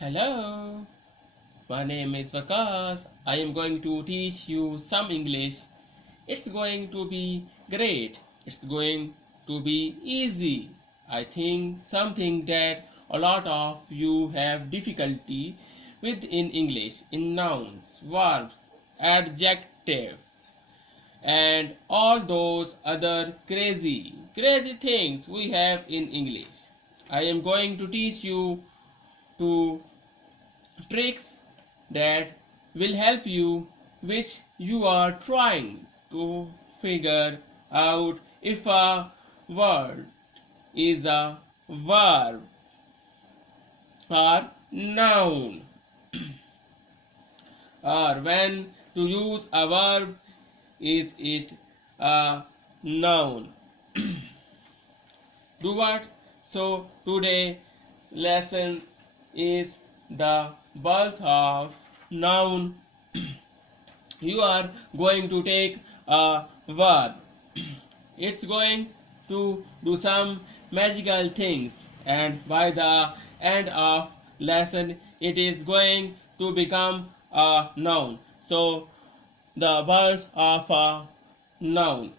Hello, my name is Vakas. I am going to teach you some English. It's going to be great. It's going to be easy. I think something that a lot of you have difficulty with in English in nouns, verbs, adjectives, and all those other crazy things we have in English. I am going to teach you to tricks that will help you, which you are trying to figure out if a word is a verb or noun, or when to use a verb, is it a noun. Do what? So today lesson is the birth of noun. You are going to take a verb. It's going to do some magical things, and by the end of lesson it is going to become a noun. So the birth of a noun.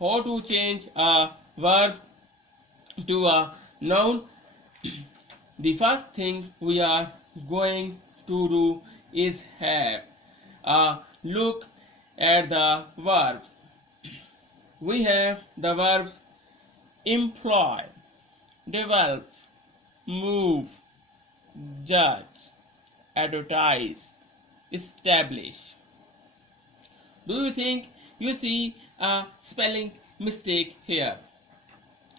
How to change a verb to a noun? The first thing we are going to do is have a look at the verbs. We have the verbs employ, develop, move, judge, advertise, establish. Do you think you see a spelling mistake here?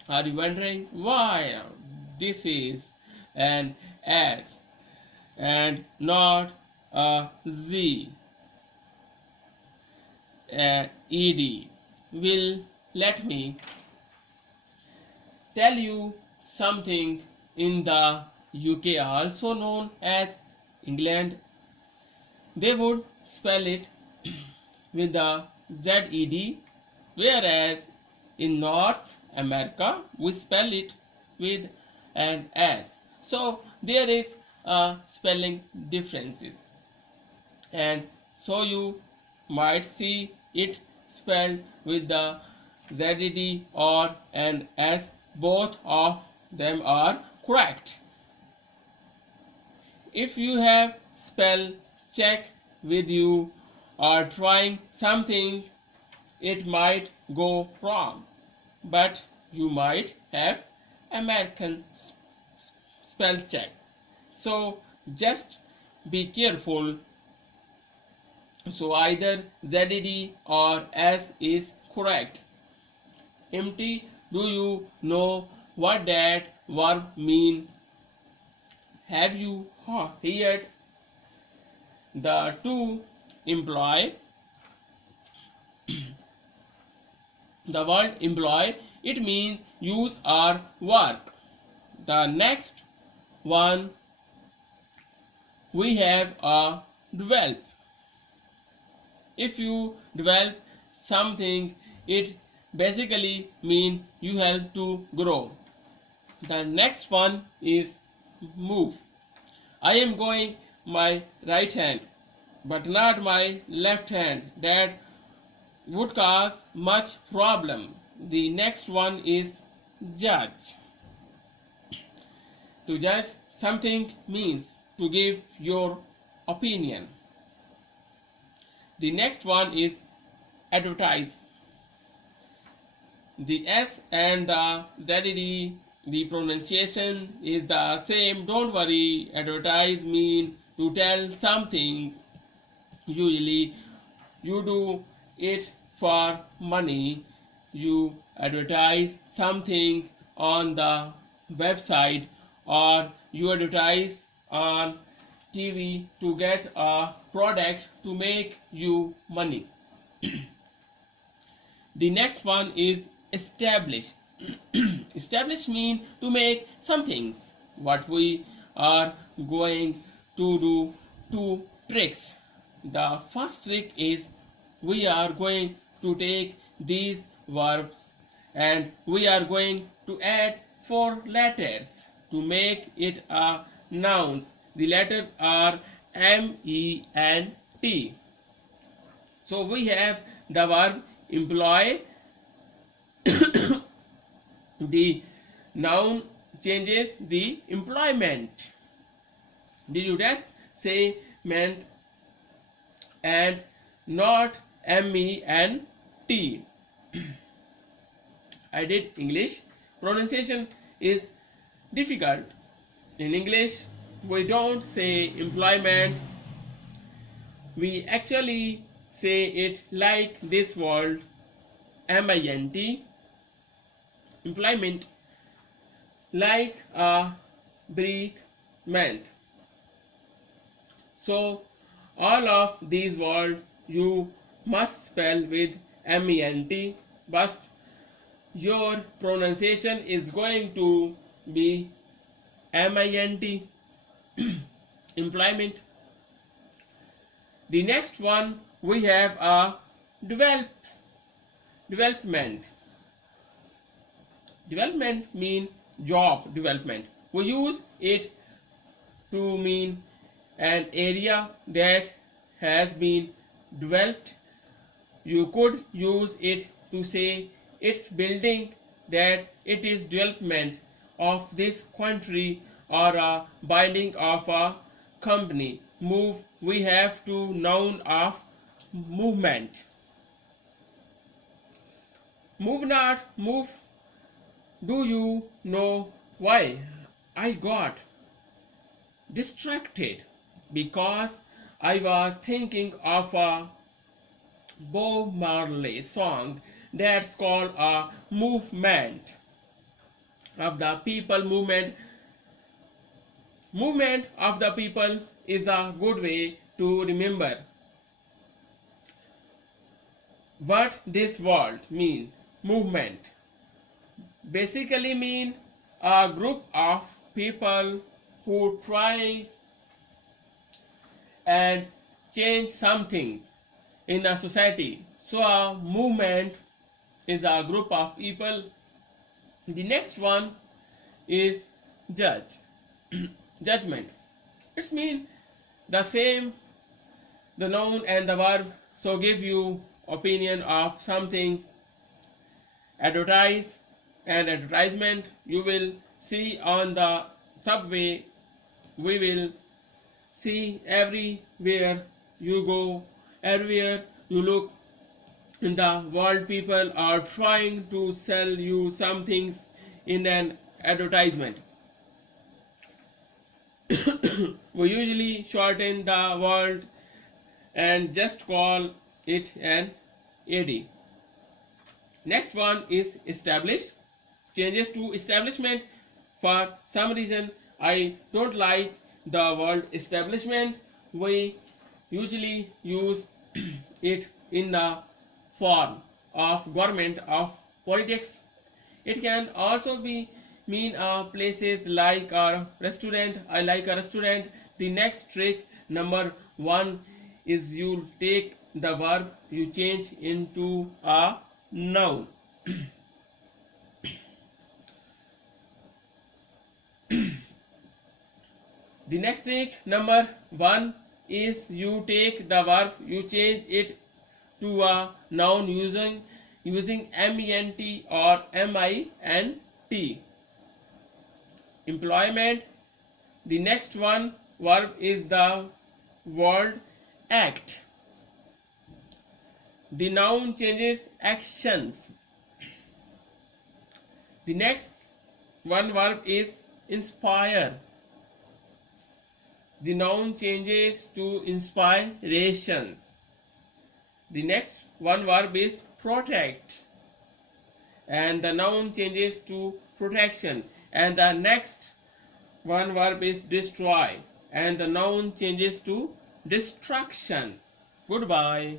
Are you wondering why this is an S and not a Z? ED. Will let me tell you something. In the UK, also known as England, they would spell it with the ZED, whereas in North America we spell it with an S. So there is a spelling differences, and so you might see it spelled with the ZED or an S. Both of them are correct. If you have spell check with you or trying something, it might go wrong, but you might have American spell check. So just be careful. So either ZED or S is correct. Empty. Do you know what that verb mean? Have you heard the to employ? The word employ, it means use or work. The next one we have a develop. If you develop something, it basically means you help to grow. The next one is move. I am going my right hand, but not my left hand. That would cause much problem. The next one is judge. To judge something means to give your opinion. The next one is advertise. The S and the ZED, the pronunciation is the same. Don't worry. Advertise means to tell something. Usually you do it for money. You advertise something on the website, or you advertise on TV to get a product to make you money. The next one is establish. Establish means to make some things. What we are going to do, two tricks. The first trick is we are going to take these verbs and we are going to add 4 letters to make it a nouns. The letters are M, E, and T. So we have the verb employ. The noun changes the employment. Did you just say meant and not M-E-N-T? I did English. Pronunciation is difficult. In English, we don't say employment. We actually say it like this word, M-I-N-T. Employment, like a breathment. So all of these words you must spell with M-E-N-T, but your pronunciation is going to be M-I-N-T. Employment. The next one we have a development. Development means job development. We use it to mean an area that has been developed. You could use it to say it's building that it is development of this country or a building of a company. Move, we have to noun of movement. Move not, move. Do you know why I got distracted? Because I was thinking of a Bob Marley song that's called a movement of the people. Movement of the people is a good way to remember what this word means. Movement basically mean a group of people who try and change something in a society. So a movement is a group of people. The next one is judge. Judgment. It means the same, the noun and the verb. So give you opinion of something. Advertise and advertisement. You will see on the subway. We will see everywhere you go, everywhere you look in the world, people are trying to sell you some things in an advertisement. We usually shorten the word and just call it an AD. Next one is establish. Changes to establishment. For some reason I don't like the word establishment. We usually use it in the form of government, of politics. It can also be mean places like a restaurant. I like a restaurant. The next trick number 1 is you take the verb, you change into a noun. The next trick number 1 is you take the verb, you change it to a noun using MENT or MINT. Employment. The next one verb is the word act. The noun changes actions. The next one verb is inspire. The noun changes to inspiration. The next one verb is protect, and the noun changes to protection. And the next one verb is destroy, and the noun changes to destruction. Goodbye.